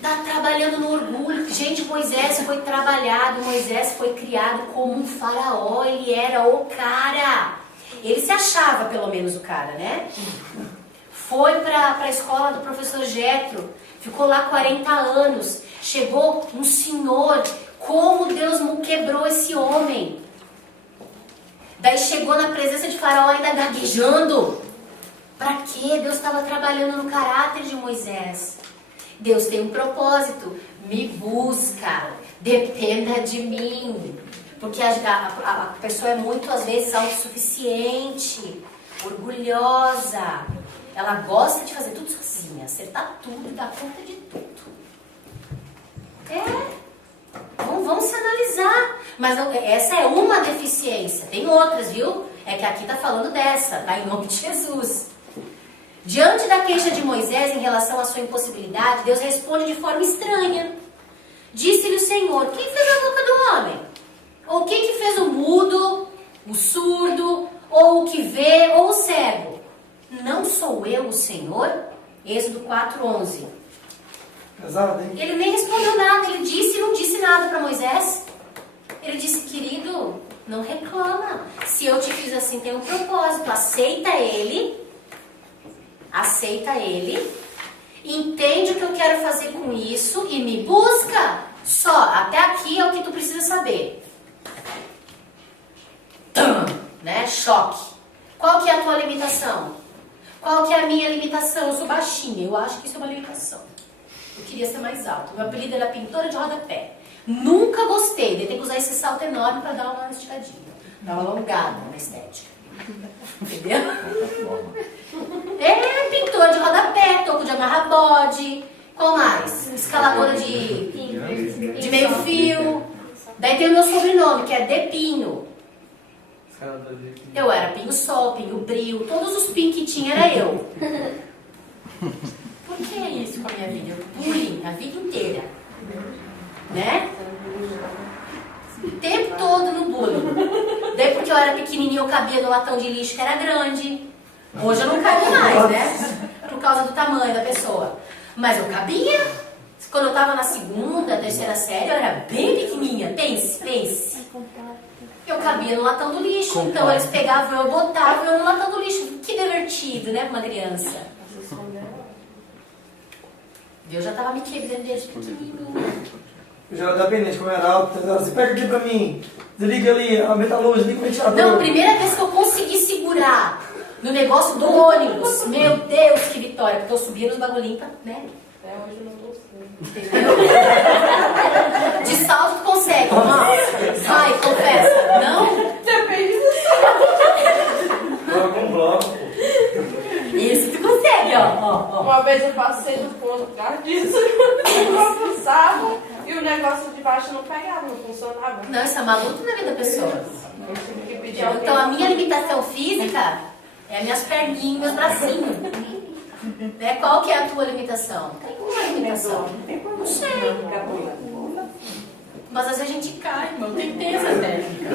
Tá trabalhando no orgulho. Gente, Moisés foi trabalhado, Moisés foi criado como um faraó, ele era o cara. Ele se achava pelo menos o cara, né? Foi para a escola do professor Jetro, ficou lá 40 anos. Chegou um senhor, como Deus quebrou esse homem. Daí chegou na presença de Faraó ainda gaguejando. Para quê? Deus estava trabalhando no caráter de Moisés. Deus tem um propósito. Me busca, dependa de mim. Porque a pessoa é muito, às vezes, autossuficiente, orgulhosa. Ela gosta de fazer tudo sozinha, acertar tudo e dar conta de tudo. Vamos se analisar. Mas não, essa é uma deficiência. Tem outras, viu? É que aqui está falando dessa, tá? Em nome de Jesus. Diante da queixa de Moisés em relação à sua impossibilidade, Deus responde de forma estranha. Disse-lhe o Senhor: quem fez a boca do homem? Ou quem que fez o mudo, o surdo, ou o que vê, ou o cego? Não sou eu o Senhor? Êxodo 4:11. Pesado, hein? Ele nem respondeu nada, ele disse e não disse nada para Moisés. Ele disse: querido, não reclama. Se eu te fiz assim, tem um propósito. Aceita ele, entende o que eu quero fazer com isso e me busca. Só, até aqui é o que tu precisa saber. Né? Choque. Qual que é a tua limitação? Qual que é a minha limitação? Eu sou baixinha, eu acho que isso é uma limitação. Eu queria ser mais alta. Meu apelido era pintora de rodapé. Nunca gostei de ter que usar esse salto enorme para dar uma esticadinha. Dar uma alongada na estética. Entendeu? Pintor de rodapé, toco de amarrar bode. Qual mais? Escaladora de meio fio. Daí tem o meu sobrenome, que é Depinho. Eu era Pinho Sol, Pinho Bril. Todos os pin que tinha era eu. Por que é isso com a minha vida? Bullying a vida inteira. Né? O tempo todo no bullying. Daí porque eu era pequenininha, eu cabia no latão de lixo que era grande. Hoje eu não cabo mais, né? Por causa do tamanho da pessoa. Mas eu cabia. Quando eu tava na segunda, terceira série, eu era bem pequenininha. Pense. Eu cabia no latão do lixo. Então eles pegavam, eu botava eu no latão do lixo. Que divertido, né, pra uma criança. Deus já tava me quebrando desde pequenininho. Eu já era dependente, como era alto, você pega aqui pra mim, desliga ali a metalúrgica, liga o ventilador. Não, primeira vez que eu consegui segurar no negócio do ônibus, meu Deus, que vitória, porque eu subia nos bagulhinhos, né? Até hoje eu não consigo. Entendeu? De salto tu consegue, vai, confessa. Não? Depende do Coloca um bloco, pô. Isso tu consegue, ó. Uma vez eu passei no ponto por causa disso. Eu passava e o negócio de baixo não pegava, não funcionava. Não, isso é maluco na vida da pessoa. Eu tive que pedir Então a minha limitação física é as minhas perninhas, meus bracinhos. Né? Qual que é a tua limitação? Nenhuma limitação. Não sei. Mas às vezes a gente cai, irmão. Tem que ter essa técnica.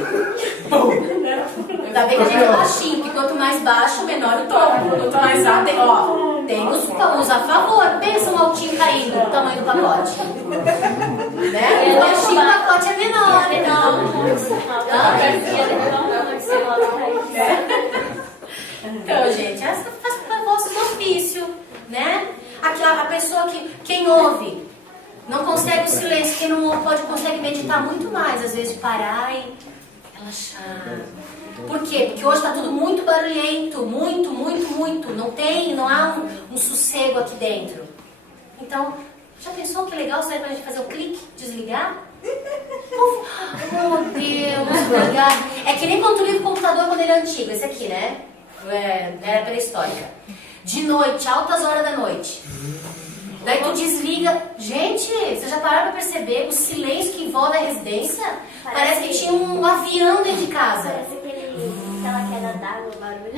Ainda bem que a gente é baixinho, porque quanto mais baixo, menor o tom. Quanto mais alto, tem os tons a favor. Pensa um altinho caindo, o tamanho do pacote. Né? O baixinho, o pacote é menor, Então, gente, essa faz para o vosso ofício, né? A pessoa que, quem ouve, não consegue o silêncio, quem não ouve consegue meditar muito mais, às vezes, parar e relaxar. Por quê? Porque hoje está tudo muito barulhento, muito. Não há um sossego aqui dentro. Então, já pensou que legal sair pra gente fazer o clique, desligar? Oh, Deus, desligar. É que nem quando tu liga o computador quando ele é antigo, esse aqui, né? Era pré-histórica. De noite, altas horas da noite. Daí tu desliga. Gente, vocês já pararam pra perceber o silêncio que envolve a residência? Parece que tinha um avião dentro de casa. Parece aquela queda d'água, o barulho.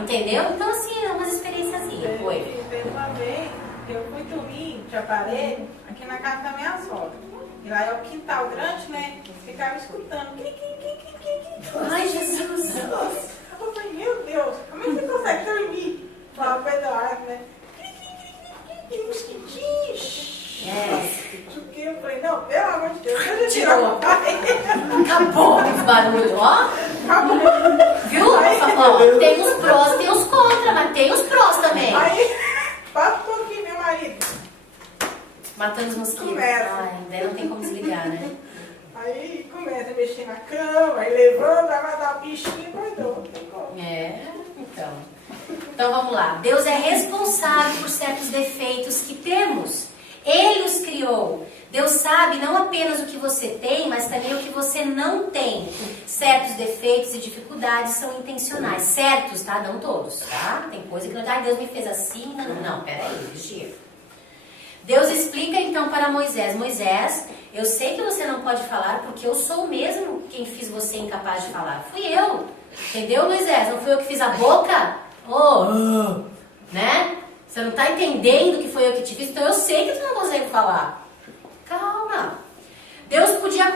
Entendeu? Então, assim, é umas experiências assim. Oi. Teve uma vez que eu fui dormir de aparelho aqui na casa da minha sogra. E lá é o quintal grande, né? Ficava escutando. Ai, Jesus. Eu falei, meu Deus, como é que você consegue dormir? Falava pra Eduardo, né? Mosquitinhos. É. Eu falei, não, barulho, ó. Viu? Ó, tem os prós, tem os contras, mas tem os prós também. Aí, passa um pouquinho, meu marido. Matando os mosquitos. Começa. Ai, daí não tem como desligar, né? Aí começa a mexer na cama, aí levanta, aí vai dar uma bichinha e vai dar. Então. Então vamos lá. Deus é responsável por certos defeitos que temos. Ele os criou. Deus sabe não apenas o que você tem, mas também o que você não tem. Certos defeitos e dificuldades são intencionais. Certos, tá? Não todos, tá? Tem coisa que não dá. Deus me fez assim. Não, peraí, vigia. Deus explica então para Moisés: Moisés, eu sei que você não pode falar porque eu sou mesmo quem fiz você incapaz de falar. Fui eu. Entendeu, Moisés? Não fui eu que fiz a boca? Né? Você não está entendendo que foi eu que te fiz, então eu sei que tu não consegue falar. Calma. Deus podia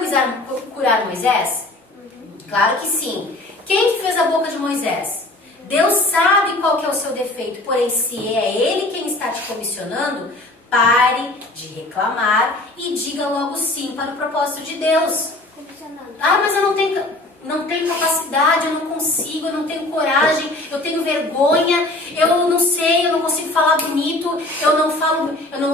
curar Moisés? Claro que sim. Quem que fez a boca de Moisés? Deus sabe qual que é o seu defeito, porém se é Ele quem está te comissionando, pare de reclamar e diga logo sim para o propósito de Deus. Ah, mas eu não tenho capacidade, eu não consigo, eu não tenho coragem, eu tenho vergonha, eu não sei, eu não consigo falar bonito, eu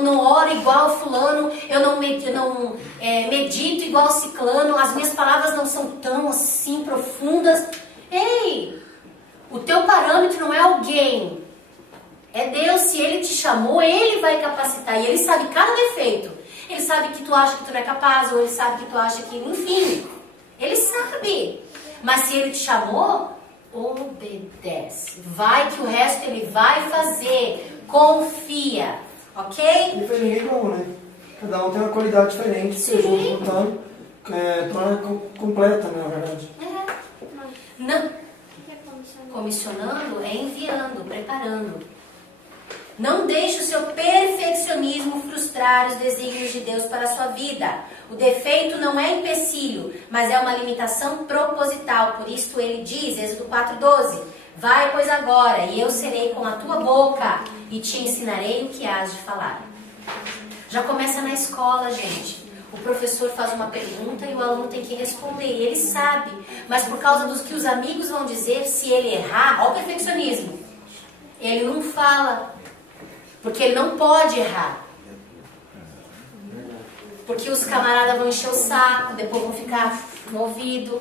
não oro igual fulano, eu não medito igual ciclano, as minhas palavras não são tão assim profundas. Ei, o teu parâmetro não é alguém, é Deus. Se Ele te chamou, Ele vai capacitar, e Ele sabe cada defeito. Ele sabe que tu acha que tu não é capaz, ou Ele sabe que tu acha que, enfim, Ele sabe. Mas se Ele te chamou, obedece. Vai que o resto Ele vai fazer. Confia. Ok? Não fez ninguém igual, né? Cada um tem uma qualidade diferente. Se junto, lutando, torna completa, né, na verdade. Não. Comissionando é enviando, preparando. Não deixe o seu perfeccionismo frustrar os desígnios de Deus para a sua vida. O defeito não é empecilho, mas é uma limitação proposital. Por isso ele diz, Êxodo 4:12, vai, pois agora, e eu serei com a tua boca, e te ensinarei o que has de falar. Já começa na escola, gente. O professor faz uma pergunta e o aluno tem que responder. E ele sabe, mas por causa dos que os amigos vão dizer, se ele errar, olha o perfeccionismo, ele não fala. Porque ele não pode errar. Porque os camaradas vão encher o saco, depois vão ficar no ouvido.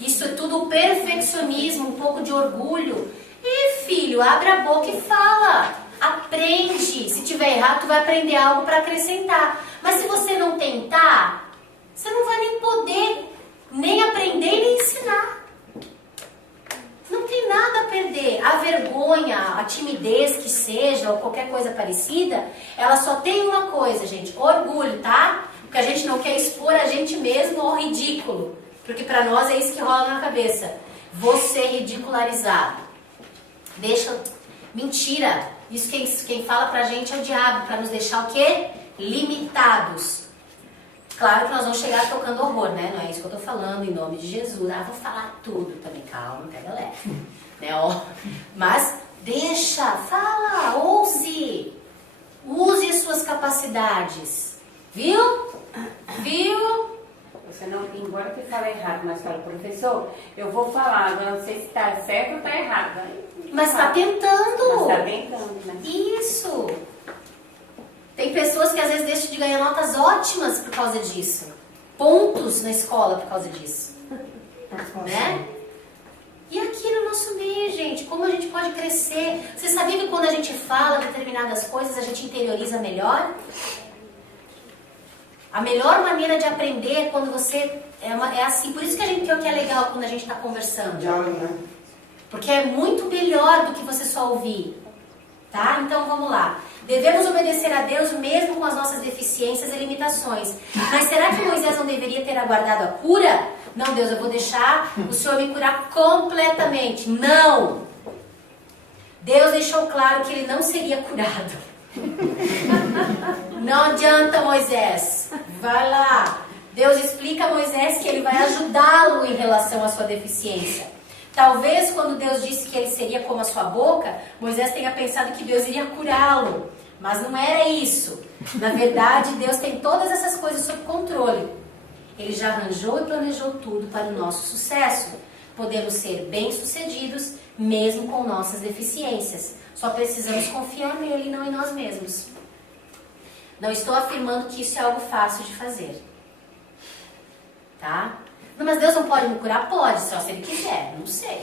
Isso é tudo perfeccionismo, um pouco de orgulho. E filho, abre a boca e fala. Aprende. Se tiver errado, tu vai aprender algo para acrescentar. Mas se você não tentar, você não vai nem poder nem aprender nem ensinar. Não tem nada a perder. A vergonha, a timidez que seja, ou qualquer coisa parecida, ela só tem uma coisa, gente: orgulho, tá? Porque a gente não quer expor a gente mesmo ao ridículo. Porque pra nós é isso que rola na cabeça. Vou ser ridicularizado. Mentira. Isso quem fala pra gente é o diabo, pra nos deixar o quê? Limitados. Claro que nós vamos chegar tocando horror, né? Não é isso que eu tô falando, em nome de Jesus. Ah, vou falar tudo também. Calma, pega leve. Né? Ó. Mas deixa, fala, ouse. Use as suas capacidades. Viu? Viu? Você não, embora que fale errado, mas fala, professor, eu vou falar, agora não sei se está certo ou está errado. Mas está tentando. Mas está tentando, né? Isso. Tem pessoas que às vezes deixam de ganhar notas ótimas por causa disso. Pontos na escola por causa disso. Né? E aqui no nosso meio, gente, como a gente pode crescer? Você sabia que quando a gente fala determinadas coisas, a gente interioriza melhor? A melhor maneira de aprender é quando você... É assim, por isso que a gente quer o que é legal quando a gente está conversando. Diálogo, né? Porque é muito melhor do que você só ouvir. Tá? Então vamos lá. Devemos obedecer a Deus mesmo com as nossas deficiências e limitações. Mas será que Moisés não deveria ter aguardado a cura? Não, Deus, eu vou deixar o Senhor me curar completamente. Não! Deus deixou claro que ele não seria curado. Não adianta, Moisés. Vai lá. Deus explica a Moisés que ele vai ajudá-lo em relação à sua deficiência. Talvez quando Deus disse que ele seria como a sua boca, Moisés tenha pensado que Deus iria curá-lo. Mas não era isso. Na verdade, Deus tem todas essas coisas sob controle. Ele já arranjou e planejou tudo para o nosso sucesso. Podemos ser bem-sucedidos mesmo com nossas deficiências. Só precisamos confiar nele e não em nós mesmos. Não estou afirmando que isso é algo fácil de fazer. Tá? Não, mas Deus não pode me curar? Pode, só se Ele quiser. Não sei.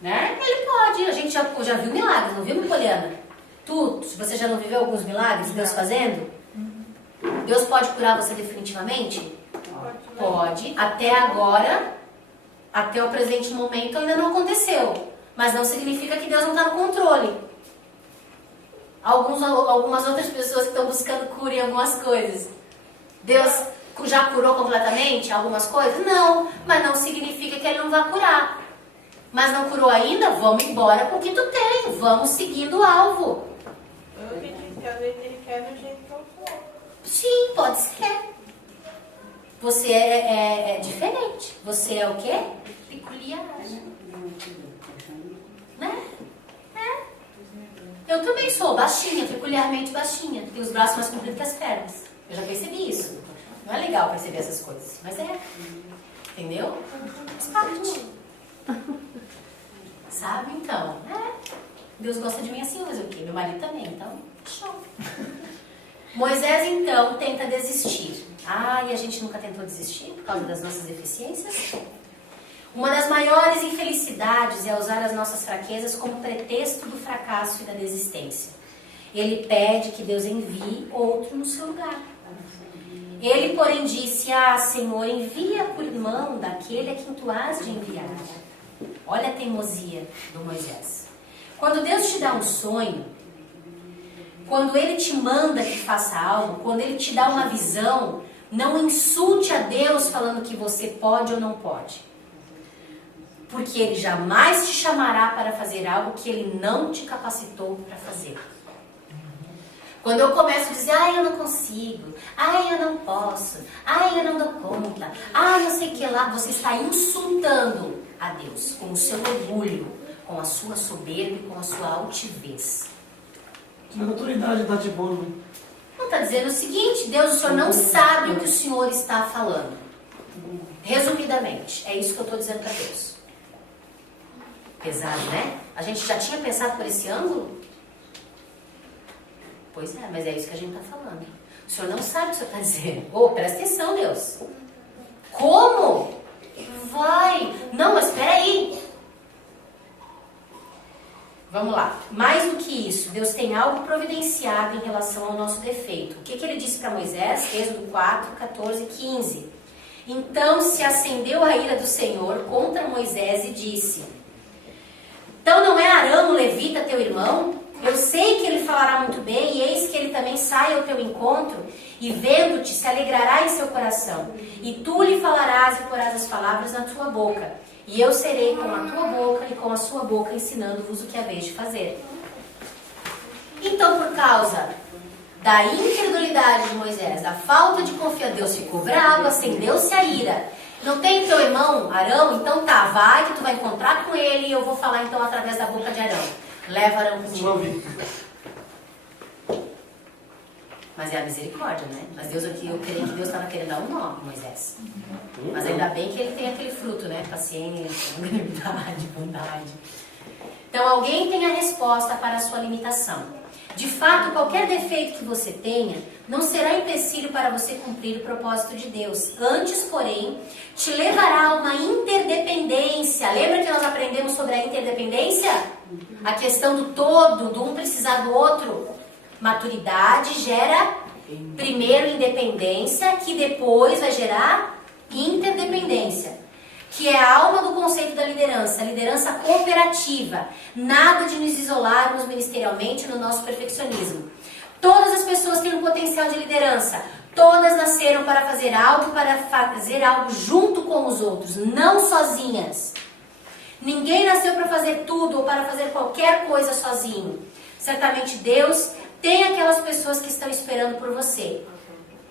Né? Ele pode. A gente já viu milagres, não viu, Poliana? Você já não viveu alguns milagres Deus fazendo? Deus pode curar você definitivamente? Pode. Até agora, até o presente momento, ainda não aconteceu. Mas não significa que Deus não está no controle. Algumas outras pessoas que estão buscando cura em algumas coisas. Deus já curou completamente algumas coisas? Não. Mas não significa que Ele não vai curar. Mas não curou ainda? Vamos embora com o que tu tem. Vamos seguindo o alvo. Eu acredito que às vezes Ele quer do jeito que eu sou. Sim, pode ser. Você é diferente. Você é o quê? Peculiar. Né? Eu também sou baixinha, peculiarmente baixinha. Tenho os braços mais compridos que as pernas. Eu já percebi isso. Não é legal perceber essas coisas, mas é. Entendeu? Faz parte. Sabe? Então, Deus gosta de mim assim, mas o quê? Meu marido também, então, show. Moisés, então, tenta desistir. E a gente nunca tentou desistir por causa das nossas deficiências? Uma das maiores infelicidades é usar as nossas fraquezas como pretexto do fracasso e da desistência. Ele pede que Deus envie outro no seu lugar. Ele, porém, disse: Senhor, envia por mão daquele a quem tu has de enviar. Olha a teimosia do Moisés. Quando Deus te dá um sonho, quando Ele te manda que faça algo, quando Ele te dá uma visão, não insulte a Deus falando que você pode ou não pode. Porque Ele jamais te chamará para fazer algo que Ele não te capacitou para fazer. Quando eu começo a dizer: eu não consigo, eu não posso, eu não dou conta, não sei o que lá, você está insultando a Deus com o seu orgulho, com a sua soberba e com a sua altivez. A autoridade está de boa, né? Não está dizendo o seguinte: Deus, o Senhor não sabe o que o Senhor está falando. Resumidamente, é isso que eu estou dizendo para Deus. Pesado, né? A gente já tinha pensado por esse ângulo? Pois é, mas é isso que a gente está falando. O Senhor não sabe o que o Senhor está dizendo. Presta atenção, Deus. Como? Vai. Não, mas espera aí. Vamos lá. Mais do que isso, Deus tem algo providenciado em relação ao nosso defeito. O que Ele disse para Moisés? Êxodo 4, 14 e 15. Então se acendeu a ira do Senhor contra Moisés e disse: Então não é Arão o levita teu irmão? Eu sei que ele falará muito bem, e eis que ele também sai ao teu encontro, e vendo-te se alegrará em seu coração. E tu lhe falarás e porás as palavras na tua boca. E eu serei com a tua boca e com a sua boca, ensinando-vos o que haveis de fazer. Então, por causa da incredulidade de Moisés, da falta de confiança, Deus ficou bravo, acendeu-se a ira. Não tem teu irmão Arão? Então tá, vai que tu vai encontrar com ele, e eu vou falar então através da boca de Arão. Leva Arão contigo. Mas é a misericórdia, né? Mas Deus aqui, eu creio que Deus estava querendo dar um nó a Moisés. Mas ainda bem que ele tem aquele fruto, né? Paciência, longanimidade, bondade. Então alguém tem a resposta para a sua limitação. De fato, qualquer defeito que você tenha não será empecilho para você cumprir o propósito de Deus. Antes, porém, te levará a uma interdependência. Lembra que nós aprendemos sobre a interdependência? A questão do todo, do um precisar do outro. Maturidade gera primeiro independência, que depois vai gerar interdependência, que é a alma do conceito da liderança, a liderança cooperativa. Nada de nos isolarmos ministerialmente no nosso perfeccionismo. Todas as pessoas têm um potencial de liderança. Todas nasceram para fazer algo junto com os outros, não sozinhas. Ninguém nasceu para fazer tudo ou para fazer qualquer coisa sozinho. Certamente Deus tem aquelas pessoas que estão esperando por você.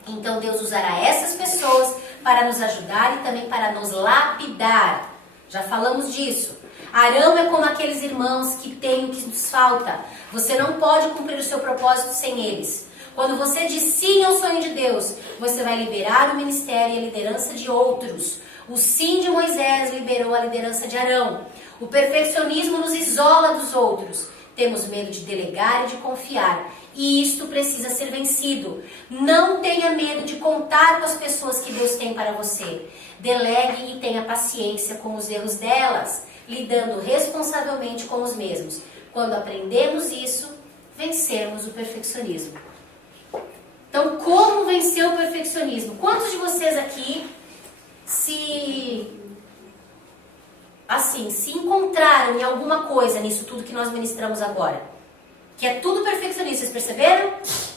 Então Deus usará essas pessoas para nos ajudar e também para nos lapidar. Já falamos disso. Arão é como aqueles irmãos que têm o que nos falta. Você não pode cumprir o seu propósito sem eles. Quando você diz sim ao sonho de Deus, você vai liberar o ministério e a liderança de outros. O sim de Moisés liberou a liderança de Arão. O perfeccionismo nos isola dos outros. Temos medo de delegar e de confiar. E isto precisa ser vencido. Não tenha medo de contar com as pessoas que Deus tem para você. Delegue e tenha paciência com os erros delas, lidando responsavelmente com os mesmos. Quando aprendemos isso, vencemos o perfeccionismo. Então, como vencer o perfeccionismo? Quantos de vocês aqui se encontraram em alguma coisa nisso tudo que nós ministramos agora? Que é tudo perfeccionista, vocês perceberam?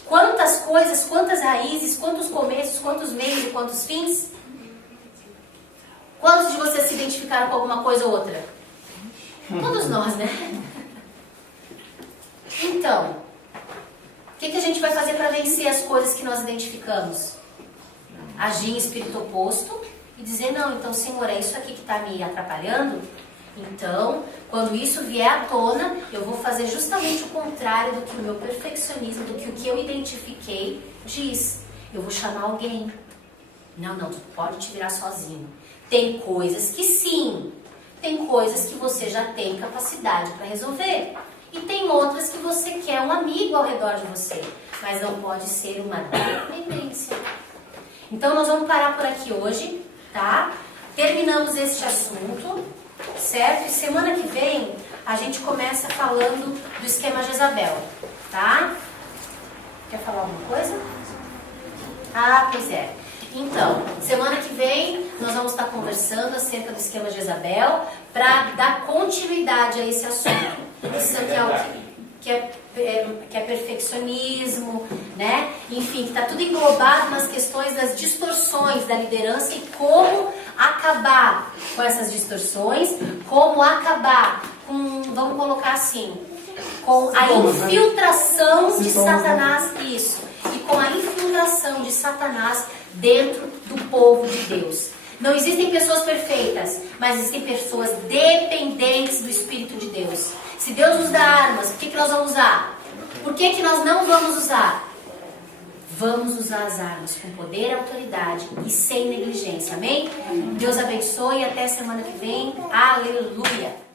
Quantas coisas, quantas raízes, quantos começos, quantos meios e quantos fins? Quantos de vocês se identificaram com alguma coisa ou outra? Todos nós, né? Então, o que a gente vai fazer para vencer as coisas que nós identificamos? Agir em espírito oposto e dizer, não, então, Senhor, é isso aqui que está me atrapalhando? Então, quando isso vier à tona, eu vou fazer justamente o contrário do que o meu perfeccionismo, do que o que eu identifiquei diz. Eu vou chamar alguém. Não, tu pode te virar sozinho. Tem coisas que sim, tem coisas que você já tem capacidade para resolver. E tem outras que você quer um amigo ao redor de você, mas não pode ser uma dependência. Então nós vamos parar por aqui hoje, tá? Terminamos este assunto, certo? E semana que vem a gente começa falando do esquema Jezabel, tá? Quer falar alguma coisa? Ah, pois é. Então, semana que vem nós vamos estar conversando acerca do esquema Jezabel para dar continuidade a esse assunto. Isso aqui é o que é perfeccionismo, né? Enfim, que está tudo englobado nas questões das distorções da liderança e como acabar com essas distorções, como acabar com, vamos colocar assim, com a infiltração de Satanás, isso, e com a infiltração de Satanás dentro do povo de Deus. Não existem pessoas perfeitas, mas existem pessoas dependentes do Espírito de Deus. Se Deus nos dá armas, por que nós vamos usar? Por que nós não vamos usar? Vamos usar as armas com poder, autoridade e sem negligência, amém? Deus abençoe e até semana que vem. Aleluia!